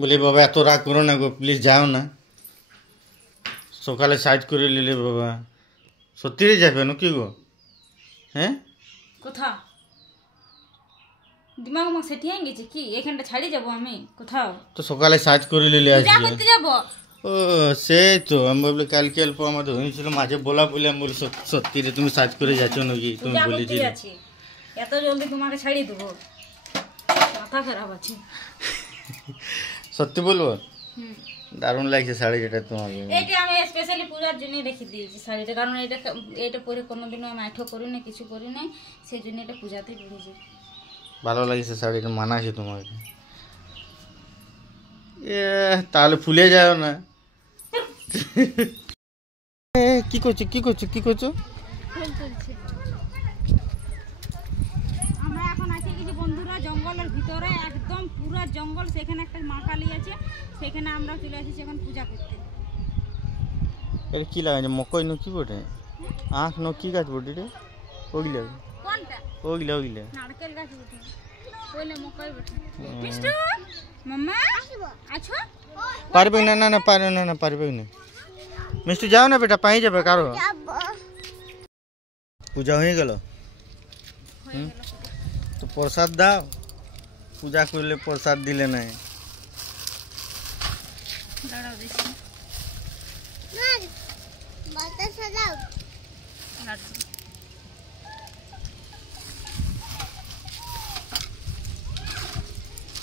বলি বাবা এত রাগ করো না গো, প্লিজ যাও না, সকালে সাইজ করে নিলে বাবা। সত্যিই যাবে না কি গো? হ্যাঁ কোথাও দিমাগ মা সেটি হয়ে গেছে কি এখানটা ছাড়ি যাব আমি কোথাও? তো সকালে সাইজ করে নিলে পূজা আসবে। করতে যাব। ও সেই তো আমি ভাবলি কালকে অল্প আমাদের হয়েছিল মাঝে বলা বলে আমি বলি সত্যি রে তুমি সাইজ করে যাচ্ছ নাকি? তুমি পূজা করতে বলেছিলে যাচ্ছি, এত জলদি তোমাকে ছাড়িয়ে দেবো? মাথা খারাপ আছে। সত্যি বলবো দারুণ লাগছে শাড়ি যেটা তোমার। এইটা আমি স্পেশালি পূজার জন্য রেখে দিয়েছি শাড়িটা, কারণ এটা পরে কোনোদিনও আমি আঠো করি না, কিছু করি না, সেই জন্য এটা পূজাতেই পড়েছি। ভালো লাগছে শাড়িটা, মানাছে তোমাকে। তাহলে ফুলে যাও না। কি করছো কি করছো কি করছো? আমরা এখন আছি কিছু বন্ধুরা জঙ্গলের ভিতরে, একদম পুরো জঙ্গল, সেখানে একটা মা কালী আছে, সেখানে আমরা চলে এসেছি এখন পূজা করতে। এটা কি লাগাইছে মকই ন কি বটে? আখ ন কি গাছ বটে রে? ওগুলা কোনটা? ওগুলা ওগুলা নারকেল গাছ বটে, ওইলে মকই বটে। মিষ্টু মাম্মা আছো? পারবে না না না পারবে না না পারবে না। মিষ্টু যাও না বেটা, পাই যাবে কারো। পূজা হয়ে গেল তো প্রসাদ দাও, পূজা করলে প্রসাদ দিলে নাই। দাঁড়াও দেখি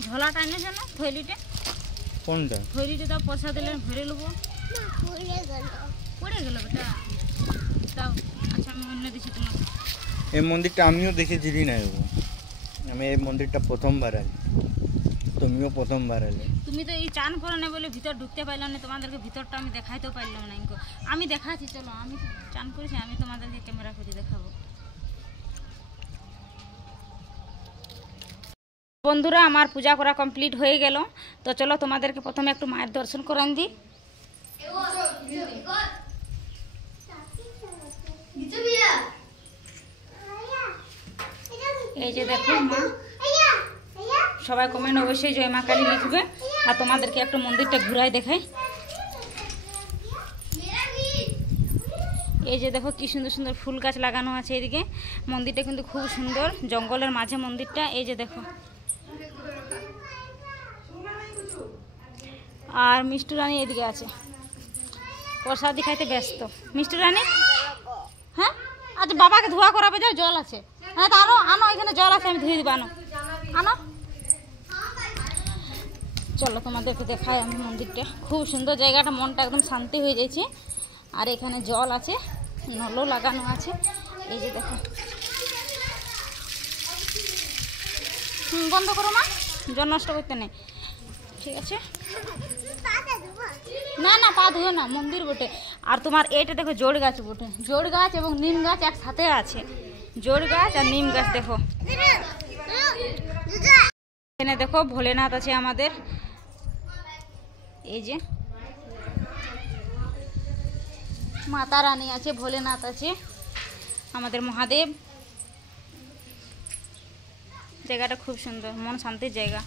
ঝোলাটা এনেছে না থৈলিটা? কোনটা? থৈলিটা দাও, প্রসাদ দিলে ভরে নেবো। পড়ে গেল বেটা, দাও। আচ্ছা আমি অন্য দিচ্ছি তোমাকে। এই মন্দিরটা আমিও দেখেছি না গো, আমি এই মন্দিরটা প্রথমবার আলি, তুমিও প্রথমবার এলে। তুমি তো এই চান করে না বলে ভিতর ঢুকতে পারলাম না, তোমাদেরকে ভিতরটা আমি দেখাইতেও পারলাম না। আমি দেখাচ্ছি, চলো, আমি চান করেছি, আমি তোমাদেরকে ক্যামেরা করে দেখাবো। বন্ধুরা আমার পূজা করা কমপ্লিট হয়ে গেল, তো চলো তোমাদেরকে প্রথমে একটু মায়ের দর্শন করান দিই। এই যে দেখো মা, সবাই কমেন্ট অবশ্যই জয় মা কালী লিখবে, আর তোমাদেরকে একটু মন্দিরটা ঘুরাই দেখাই। এই যে দেখো কি সুন্দর সুন্দর ফুল গাছ লাগানো আছে এদিকে, মন্দিরটা কিন্তু খুব সুন্দর, জঙ্গলের মাঝে মন্দিরটা। এই যে দেখো, আর মিষ্টু রানী এদিকে আছে, প্রসাদি খাইতে ব্যস্ত। মিষ্টু রানী হ্যাঁ, আচ্ছা বাবাকে ধোয়া করাবে, যাও জল আছে, হ্যাঁ তো আনো আনো, এখানে জল আছে, আমি ধুয়ে দিব, আনো আনো। চলো তোমাদেরকে দেখাই আমি মন্দিরটা, খুব সুন্দর জায়গাটা, মনটা একদম শান্তি হয়ে যাচ্ছে। আর এখানে জল আছে, নলও লাগানো আছে, এই যে দেখো। বন্ধ করো মা, জল নষ্ট করতে নেই, ঠিক আছে? না না পা ধুয়ে না, মন্দির বটে। আর তোমার এইটা দেখো জোড় গাছ বটে, জোড় গাছ এবং নিম গাছ একসাথে আছে, জোড় গাছ আর নিম গাছ। দেখো এখানে দেখো ভোলেনাথ আছে আমাদের, এই যে মাতা রানী আছে, ভোলেনাথ আছে, আমাদের মহাদেব। জায়গাটা খুব সুন্দর, মন শান্তির জায়গা।